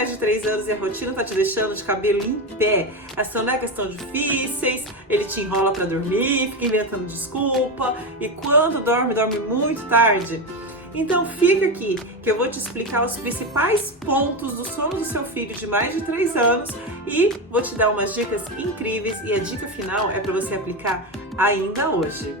mais de 3 anos e a rotina tá te deixando de cabelo em pé. As sonecas estão difíceis, ele te enrola para dormir, fica inventando desculpa e quando dorme, dorme muito tarde. Então fica aqui que eu vou te explicar os principais pontos do sono do seu filho de mais de 3 anos e vou te dar umas dicas incríveis e a dica final é para você aplicar ainda hoje.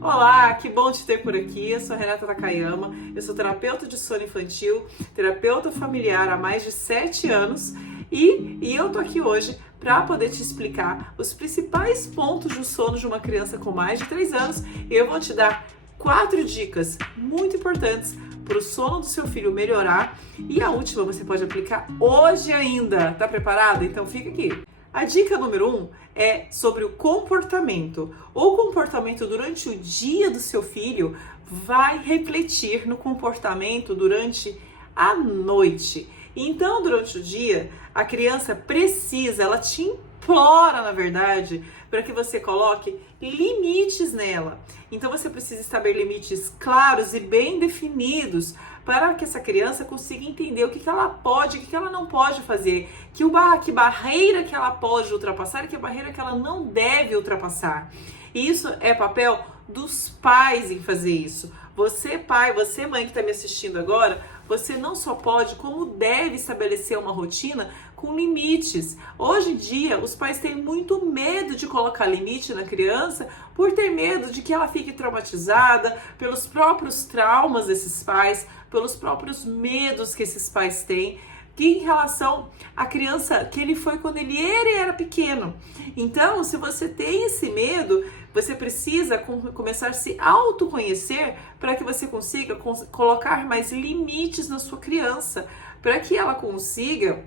Olá, que bom te ter por aqui. Eu sou a Renata Takayama, eu sou terapeuta de sono infantil, terapeuta familiar há mais de 7 anos e eu tô aqui hoje para poder te explicar os principais pontos do sono de uma criança com mais de 3 anos. Eu vou te dar 4 dicas muito importantes para o sono do seu filho melhorar e a última você pode aplicar hoje ainda. Tá preparado? Então fica aqui. A dica número 1 é sobre o comportamento. O comportamento durante o dia do seu filho vai refletir no comportamento durante a noite. Então, durante o dia, a criança precisa, ela te implora, na verdade, para que você coloque limites nela. Então, você precisa estabelecer limites claros e bem definidos para que essa criança consiga entender o que ela pode, o que ela não pode fazer, que barreira que ela pode ultrapassar e que barreira que ela não deve ultrapassar. E isso é papel dos pais em fazer isso. Você pai, você mãe que está me assistindo agora, você não só pode, como deve estabelecer uma rotina com limites. Hoje em dia, os pais têm muito medo de colocar limite na criança por ter medo de que ela fique traumatizada pelos próprios traumas desses pais, pelos próprios medos que esses pais têm, que em relação à criança que ele foi quando ele era pequeno. Então, se você tem esse medo, você precisa começar a se autoconhecer para que você consiga colocar mais limites na sua criança, para que ela consiga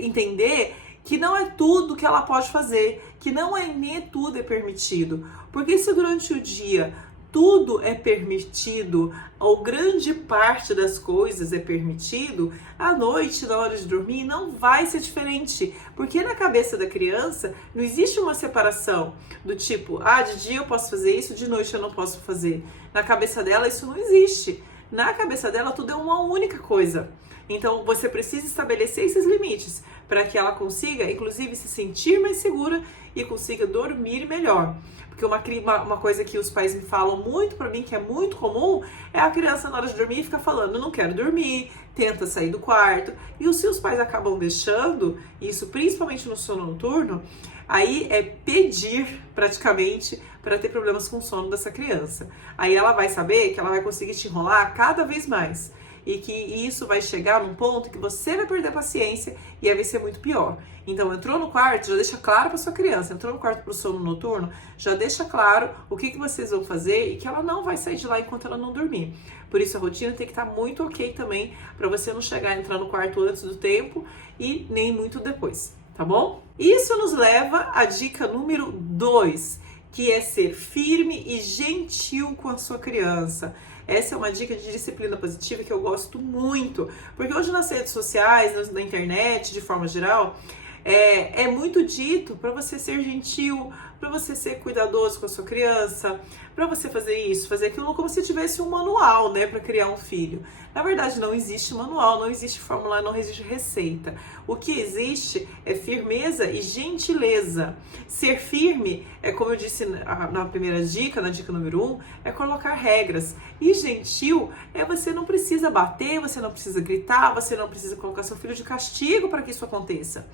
entender que não é tudo que ela pode fazer, que não é nem tudo é permitido. Porque se durante o dia tudo é permitido, ou grande parte das coisas é permitido, à noite, na hora de dormir, não vai ser diferente. Porque na cabeça da criança não existe uma separação do tipo, de dia eu posso fazer isso, de noite eu não posso fazer. Na cabeça dela isso não existe. Na cabeça dela tudo é uma única coisa. Então você precisa estabelecer esses limites para que ela consiga, inclusive, se sentir mais segura e consiga dormir melhor. Porque uma coisa que os pais me falam muito para mim, que é muito comum, é a criança na hora de dormir fica falando, não quero dormir, tenta sair do quarto. E os seus pais acabam deixando, isso principalmente no sono noturno, aí é pedir praticamente para ter problemas com o sono dessa criança. Aí ela vai saber que ela vai conseguir te enrolar cada vez mais. E que isso vai chegar num ponto que você vai perder a paciência e aí vai ser muito pior. Então, entrou no quarto, já deixa claro para sua criança, entrou no quarto para o sono noturno, já deixa claro o que vocês vão fazer e que ela não vai sair de lá enquanto ela não dormir. Por isso, a rotina tem que estar muito ok também, para você não chegar a entrar no quarto antes do tempo e nem muito depois, tá bom? Isso nos leva à dica número 2, que é ser firme e gentil com a sua criança. Essa é uma dica de disciplina positiva que eu gosto muito, porque hoje nas redes sociais, na internet, de forma geral, é muito dito para você ser gentil, para você ser cuidadoso com a sua criança, para você fazer isso, fazer aquilo, como se tivesse um manual, né, para criar um filho. Na verdade, não existe manual, não existe fórmula, não existe receita. O que existe é firmeza e gentileza. Ser firme é, como eu disse na primeira dica, na dica número 1, é colocar regras. E gentil é você não precisa bater, você não precisa gritar, você não precisa colocar seu filho de castigo para que isso aconteça.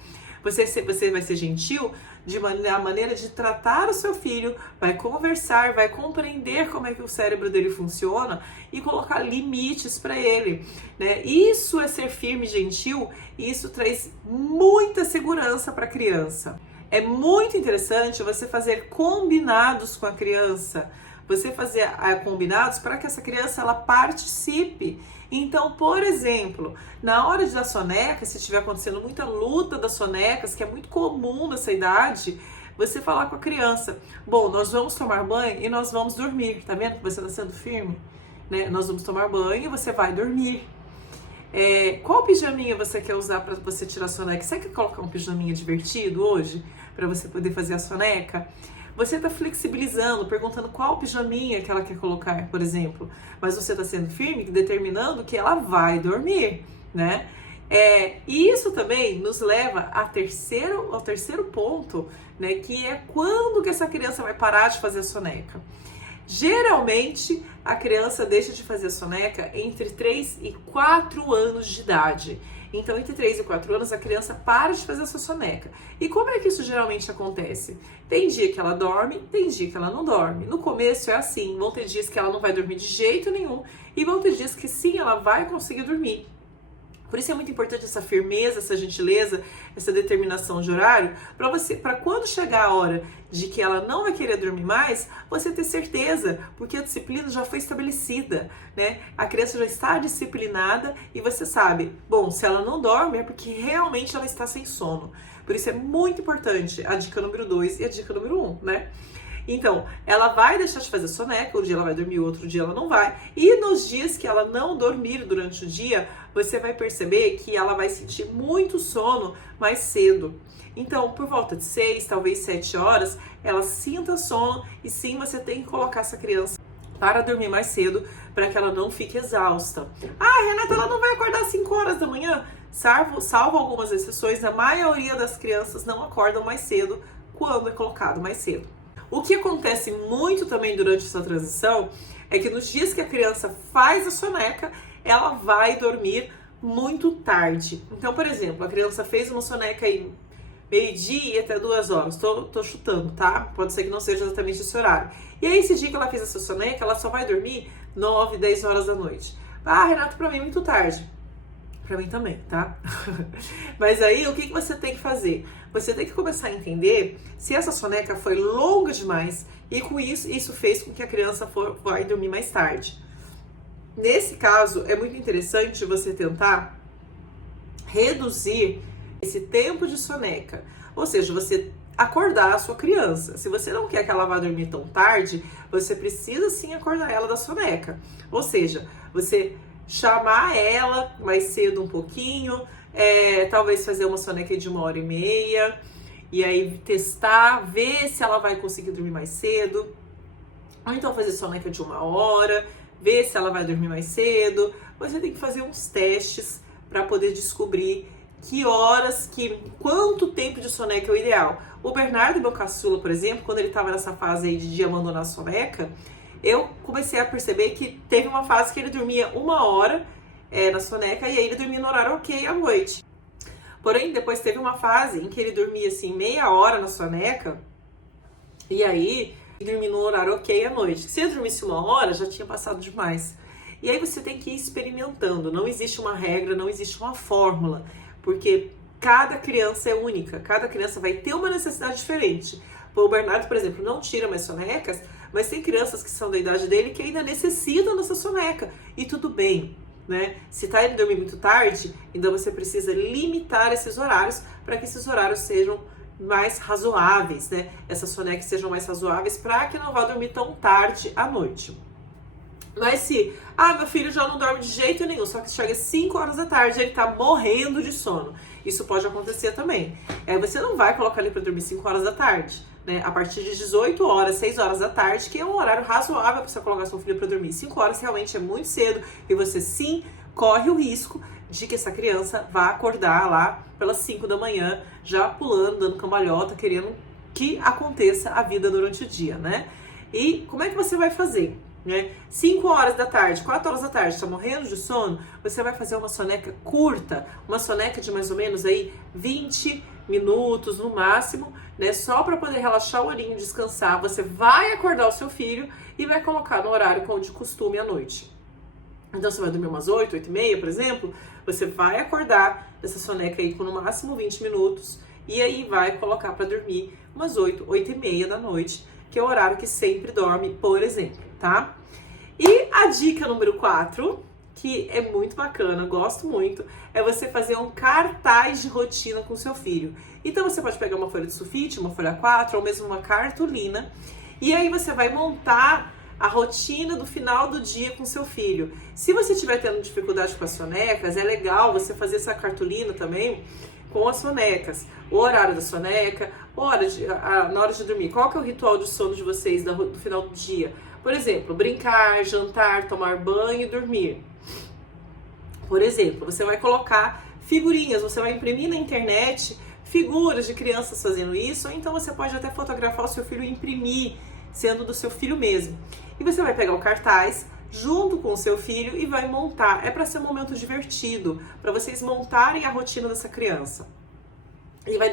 Você vai ser gentil da maneira de tratar o seu filho, vai conversar, vai compreender como é que o cérebro dele funciona e colocar limites para ele, né? Isso é ser firme e gentil e isso traz muita segurança para a criança. É muito interessante você fazer combinados com a criança, você fazer combinados para que essa criança ela participe. Então, por exemplo, na hora da soneca, se estiver acontecendo muita luta das sonecas, que é muito comum nessa idade, você falar com a criança, bom, nós vamos tomar banho e nós vamos dormir, tá vendo que você está sendo firme? Né? Nós vamos tomar banho e você vai dormir. Qual pijaminha você quer usar para você tirar a soneca? Você quer colocar um pijaminha divertido hoje, para você poder fazer a soneca? Você está flexibilizando, perguntando qual pijaminha que ela quer colocar, por exemplo. Mas você está sendo firme, determinando que ela vai dormir, né? E isso também nos leva ao terceiro ponto, né? Que é quando que essa criança vai parar de fazer soneca. Geralmente, a criança deixa de fazer soneca entre 3 e 4 anos de idade. Então, entre 3 e 4 anos, a criança para de fazer essa soneca. E como é que isso geralmente acontece? Tem dia que ela dorme, tem dia que ela não dorme. No começo é assim, vão ter dias que ela não vai dormir de jeito nenhum, e vão ter dias que sim, ela vai conseguir dormir. Por isso é muito importante essa firmeza, essa gentileza, essa determinação de horário, para quando chegar a hora de que ela não vai querer dormir mais, você ter certeza, porque a disciplina já foi estabelecida, né? A criança já está disciplinada e você sabe, bom, se ela não dorme é porque realmente ela está sem sono. Por isso é muito importante a dica número 2 e a dica número 1, né? Então, ela vai deixar de fazer soneca, um dia ela vai dormir, outro dia ela não vai. E nos dias que ela não dormir durante o dia, você vai perceber que ela vai sentir muito sono mais cedo. Então, por volta de 6, talvez 7 horas, ela sinta sono e sim, você tem que colocar essa criança para dormir mais cedo, para que ela não fique exausta. Ah, Renata, ela não vai acordar às 5 horas da manhã? Salvo algumas exceções, a maioria das crianças não acordam mais cedo quando é colocado mais cedo. O que acontece muito também durante essa transição é que nos dias que a criança faz a soneca, ela vai dormir muito tarde. Então, por exemplo, a criança fez uma soneca aí meio-dia e até 2 horas. Tô chutando, tá? Pode ser que não seja exatamente esse horário. E aí, esse dia que ela fez essa soneca, ela só vai dormir 9, 10 horas da noite. Ah, Renato, pra mim é muito tarde. Pra mim também, tá? Mas aí, o que você tem que fazer? Você tem que começar a entender se essa soneca foi longa demais e com isso fez com que a criança vai dormir mais tarde. Nesse caso, é muito interessante você tentar reduzir esse tempo de soneca. Ou seja, você acordar a sua criança. Se você não quer que ela vá dormir tão tarde, você precisa sim acordar ela da soneca. Ou seja, você chamar ela mais cedo um pouquinho, talvez fazer uma soneca de 1h30, e aí testar, ver se ela vai conseguir dormir mais cedo, ou então fazer soneca de 1 hora, ver se ela vai dormir mais cedo. Você tem que fazer uns testes para poder descobrir quanto tempo de soneca é o ideal. O Bernardo, meu caçula, por exemplo, quando ele estava nessa fase aí de abandonar a soneca, eu comecei a perceber que teve uma fase que ele dormia 1 hora na soneca e aí ele dormia no horário ok à noite. Porém, depois teve uma fase em que ele dormia assim meia hora na soneca e aí dormia no horário ok à noite. Se ele dormisse 1 hora, já tinha passado demais. E aí você tem que ir experimentando. Não existe uma regra, não existe uma fórmula, porque cada criança é única, cada criança vai ter uma necessidade diferente. O Bernardo, por exemplo, não tira mais sonecas, mas tem crianças que são da idade dele que ainda necessitam dessa soneca. E tudo bem, né? Se tá indo dormir muito tarde, então você precisa limitar esses horários para que esses horários sejam mais razoáveis, né? Essas sonecas sejam mais razoáveis para que não vá dormir tão tarde à noite. Mas se, meu filho já não dorme de jeito nenhum, só que chega às 5 horas da tarde, ele tá morrendo de sono. Isso pode acontecer também. Você não vai colocar ele para dormir 5 horas da tarde, né? A partir de 18 horas, 6 horas da tarde, que é um horário razoável para você colocar seu filho para dormir. 5 horas realmente é muito cedo e você sim corre o risco de que essa criança vá acordar lá pelas 5 da manhã, já pulando, dando cambalhota, querendo que aconteça a vida durante o dia, né? E como é que você vai fazer? 5 horas da tarde, 4 horas da tarde, está morrendo de sono, você vai fazer uma soneca curta, uma soneca de mais ou menos aí 20 minutos no máximo, né? Só para poder relaxar o olhinho, descansar. Você vai acordar o seu filho e vai colocar no horário como de costume à noite. Então você vai dormir umas 8, 8h30, por exemplo, você vai acordar essa soneca aí com no máximo 20 minutos e aí vai colocar para dormir umas 8, 8h30 da noite, que é o horário que sempre dorme, por exemplo, tá? E a dica número 4, que é muito bacana, eu gosto muito, é você fazer um cartaz de rotina com seu filho. Então você pode pegar uma folha de sulfite, uma folha 4 ou mesmo uma cartolina, e aí você vai montar a rotina do final do dia com seu filho. Se você estiver tendo dificuldade com as sonecas, é legal você fazer essa cartolina também com as sonecas, o horário da soneca, na hora de dormir. Qual que é o ritual de sono de vocês do final do dia? Por exemplo, brincar, jantar, tomar banho e dormir. Por exemplo, você vai colocar figurinhas, você vai imprimir na internet figuras de crianças fazendo isso, ou então você pode até fotografar o seu filho e imprimir, sendo do seu filho mesmo. E você vai pegar o cartaz junto com o seu filho e vai montar. É para ser um momento divertido, para vocês montarem a rotina dessa criança. E vai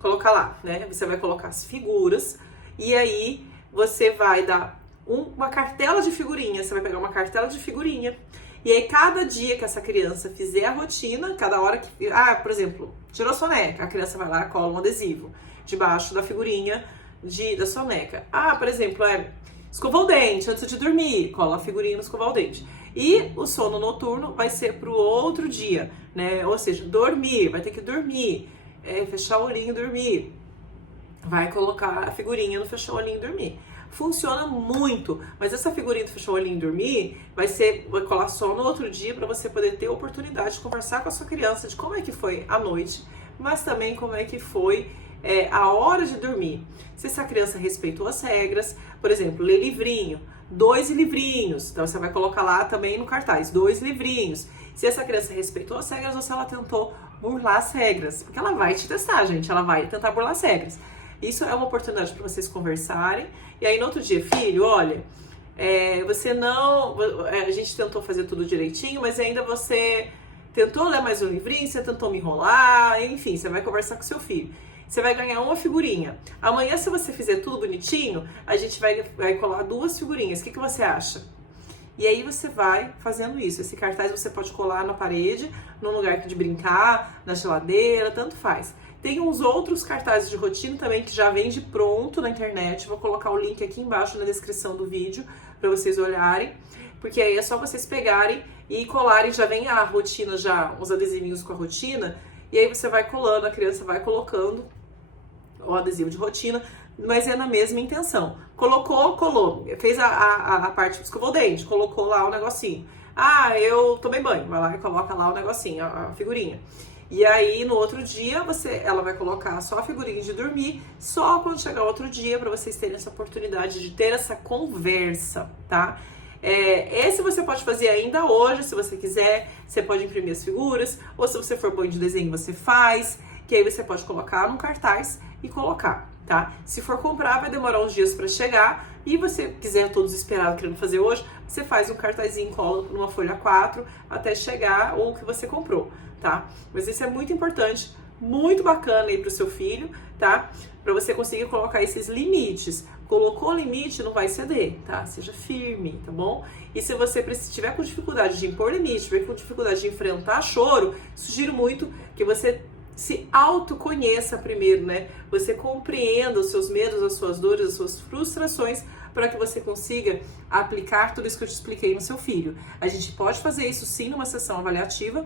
colocar lá, né? Você vai colocar as figuras e aí você vai dar uma cartela de figurinha. Você vai pegar uma cartela de figurinha e aí cada dia que essa criança fizer a rotina, cada hora que... por exemplo, tirou soneca, a criança vai lá e cola um adesivo debaixo da figurinha da soneca. Por exemplo, escovou o dente antes de dormir, cola a figurinha no escovar o dente. E o sono noturno vai ser pro outro dia, né? Ou seja, dormir, vai ter que dormir, fechar o olhinho e dormir. Vai colocar a figurinha no fechar o olhinho e dormir. Funciona muito, mas essa figurinha do fechar o olhinho e dormir vai colar só no outro dia para você poder ter a oportunidade de conversar com a sua criança de como é que foi a noite, mas também como é que foi a hora de dormir. Se essa criança respeitou as regras, por exemplo, ler livrinho, 2 livrinhos, então você vai colocar lá também no cartaz, 2 livrinhos. Se essa criança respeitou as regras ou se ela tentou burlar as regras, porque ela vai te testar, gente, ela vai tentar burlar as regras. Isso é uma oportunidade para vocês conversarem. E aí no outro dia, filho, olha, a gente tentou fazer tudo direitinho, mas ainda você tentou ler mais um livrinho, você tentou me enrolar, enfim, você vai conversar com seu filho. Você vai ganhar uma figurinha. Amanhã, se você fizer tudo bonitinho, a gente vai colar 2 figurinhas. O que você acha? E aí você vai fazendo isso. Esse cartaz você pode colar na parede, num lugar de brincar, na geladeira, tanto faz. Tem uns outros cartazes de rotina também que já vende pronto na internet. Vou colocar o link aqui embaixo na descrição do vídeo para vocês olharem. Porque aí é só vocês pegarem e colarem. Já vem a rotina, os adesivinhos com a rotina. E aí você vai colando, a criança vai colocando o adesivo de rotina, mas é na mesma intenção. Colou, fez a parte, escovou o dente, colocou lá o negocinho. Eu tomei banho, vai lá e coloca lá o negocinho, a figurinha. E aí no outro dia ela vai colocar só a figurinha de dormir, só quando chegar o outro dia, para vocês terem essa oportunidade de ter essa conversa, tá? Esse você pode fazer ainda hoje, se você quiser. Você pode imprimir as figuras, ou se você for bom de desenho, você faz, que aí você pode colocar num cartaz e colocar, tá? Se for comprar, vai demorar uns dias para chegar, e você quiser todo desesperado querendo fazer hoje, você faz um cartazinho, cola numa folha 4 até chegar o que você comprou, tá? Mas isso é muito importante, muito bacana aí pro seu filho, tá? Para você conseguir colocar esses limites. Colocou o limite, não vai ceder, tá? Seja firme, tá bom? E se você tiver com dificuldade de impor limite, tiver com dificuldade de enfrentar choro, sugiro muito que você se autoconheça primeiro, né? Você compreenda os seus medos, as suas dores, as suas frustrações, para que você consiga aplicar tudo isso que eu te expliquei no seu filho. A gente pode fazer isso sim numa sessão avaliativa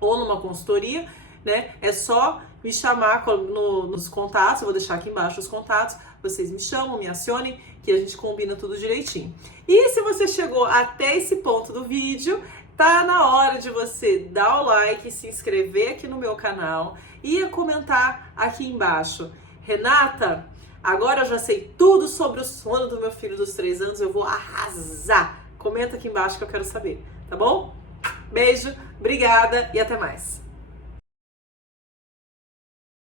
ou numa consultoria, né? É só me chamar nos contatos, eu vou deixar aqui embaixo os contatos, vocês me chamam, me acionem, que a gente combina tudo direitinho. E se você chegou até esse ponto do vídeo, tá na hora de você dar o like, se inscrever aqui no meu canal e comentar aqui embaixo. Renata, agora eu já sei tudo sobre o sono do meu filho dos 3 anos, eu vou arrasar. Comenta aqui embaixo que eu quero saber, tá bom? Beijo, obrigada e até mais.